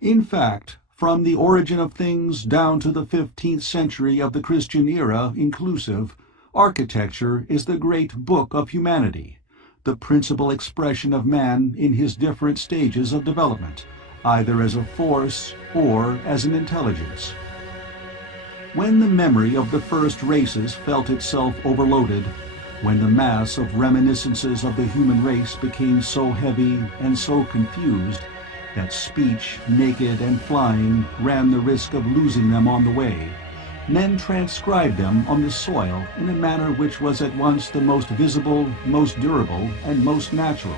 In fact, from the origin of things down to the 15th century of the Christian era inclusive, architecture is the great book of humanity, the principal expression of man in his different stages of development, either as a force or as an intelligence. When the memory of the first races felt itself overloaded, when the mass of reminiscences of the human race became so heavy and so confused that speech, naked and flying, ran the risk of losing them on the way, men transcribed them on the soil in a manner which was at once the most visible, most durable, and most natural.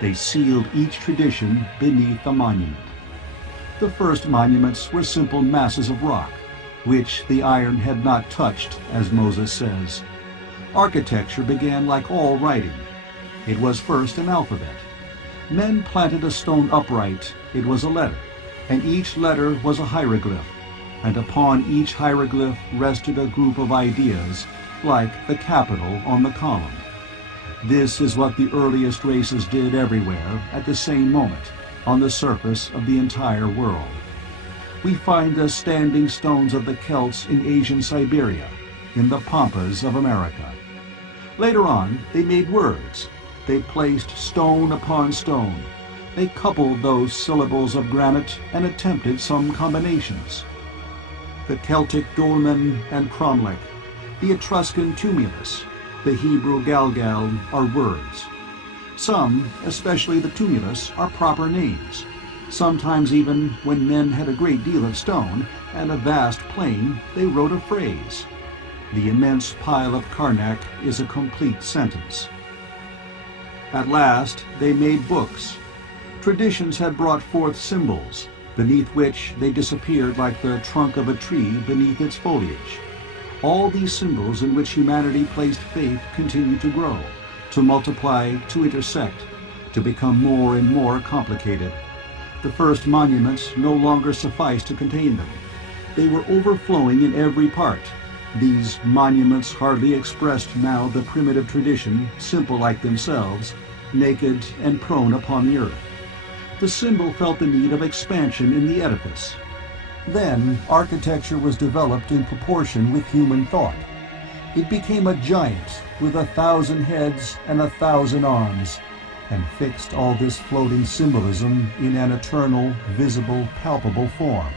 They sealed each tradition beneath a monument. The first monuments were simple masses of rock, which the iron had not touched, as Moses says. Architecture began like all writing. It was first an alphabet. Men planted a stone upright, it was a letter, and each letter was a hieroglyph, and upon each hieroglyph rested a group of ideas, like the capital on the column. This is what the earliest races did everywhere, at the same moment, on the surface of the entire world. We find the standing stones of the Celts in Asian Siberia, in the pampas of America. Later on, they made words. They placed stone upon stone. They coupled those syllables of granite and attempted some combinations. The Celtic dolmen and cromlech, the Etruscan tumulus, the Hebrew galgal are words. Some, especially the tumulus, are proper names. Sometimes even when men had a great deal of stone and a vast plain, they wrote a phrase. The immense pile of Karnak is a complete sentence. At last they made books. Traditions had brought forth symbols, beneath which they disappeared like the trunk of a tree beneath its foliage. All these symbols in which humanity placed faith continue to grow, to multiply, to intersect, to become more and more complicated. The first monuments no longer sufficed to contain them. They were overflowing in every part. These monuments hardly expressed now the primitive tradition, simple like themselves, naked and prone upon the earth. The symbol felt the need of expansion in the edifice. Then architecture was developed in proportion with human thought. It became a giant with 1,000 heads and 1,000 arms, and fixed all this floating symbolism in an eternal, visible, palpable form.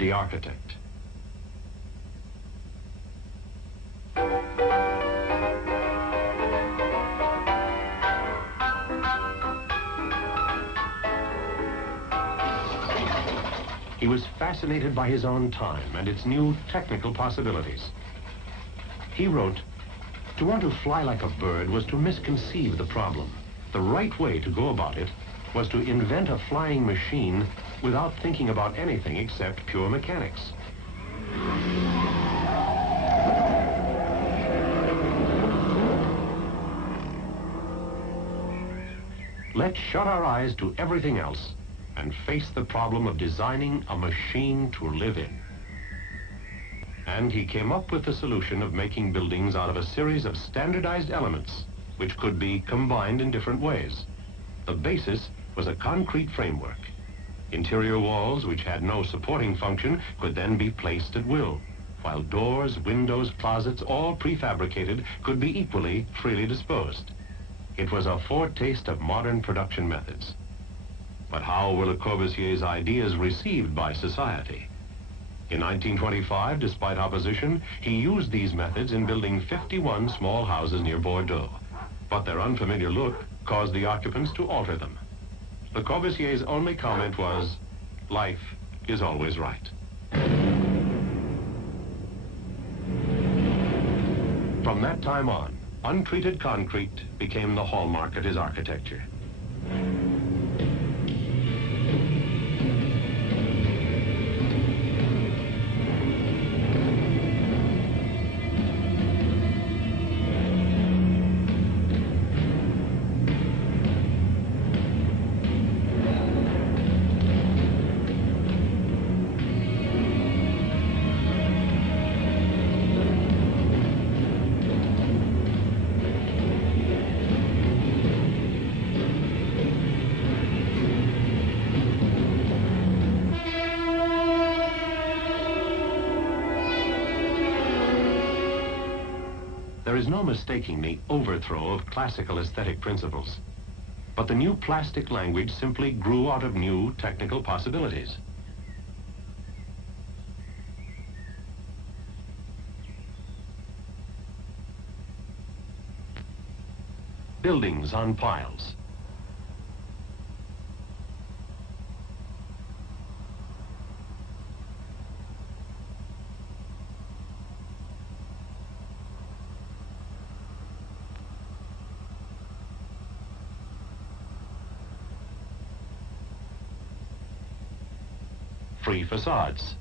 the architect. He was fascinated by his own time and its new technical possibilities. He wrote, "To want to fly like a bird was to misconceive the problem. The right way to go about it was to invent a flying machine without thinking about anything except pure mechanics." Let's shut our eyes to everything else and face the problem of designing a machine to live in. And he came up with the solution of making buildings out of a series of standardized elements which could be combined in different ways. The basis was a concrete framework. Interior walls, which had no supporting function, could then be placed at will, while doors, windows, closets, all prefabricated, could be equally freely disposed. It was a foretaste of modern production methods. But how were Le Corbusier's ideas received by society? In 1925, despite opposition, he used these methods in building 51 small houses near Bordeaux. But their unfamiliar look caused the occupants to alter them. Le Corbusier's only comment was, "Life is always right." From that time on, untreated concrete became the hallmark of his architecture. There is no mistaking the overthrow of classical aesthetic principles. But the new plastic language simply grew out of new technical possibilities. Buildings on piles. Free facades.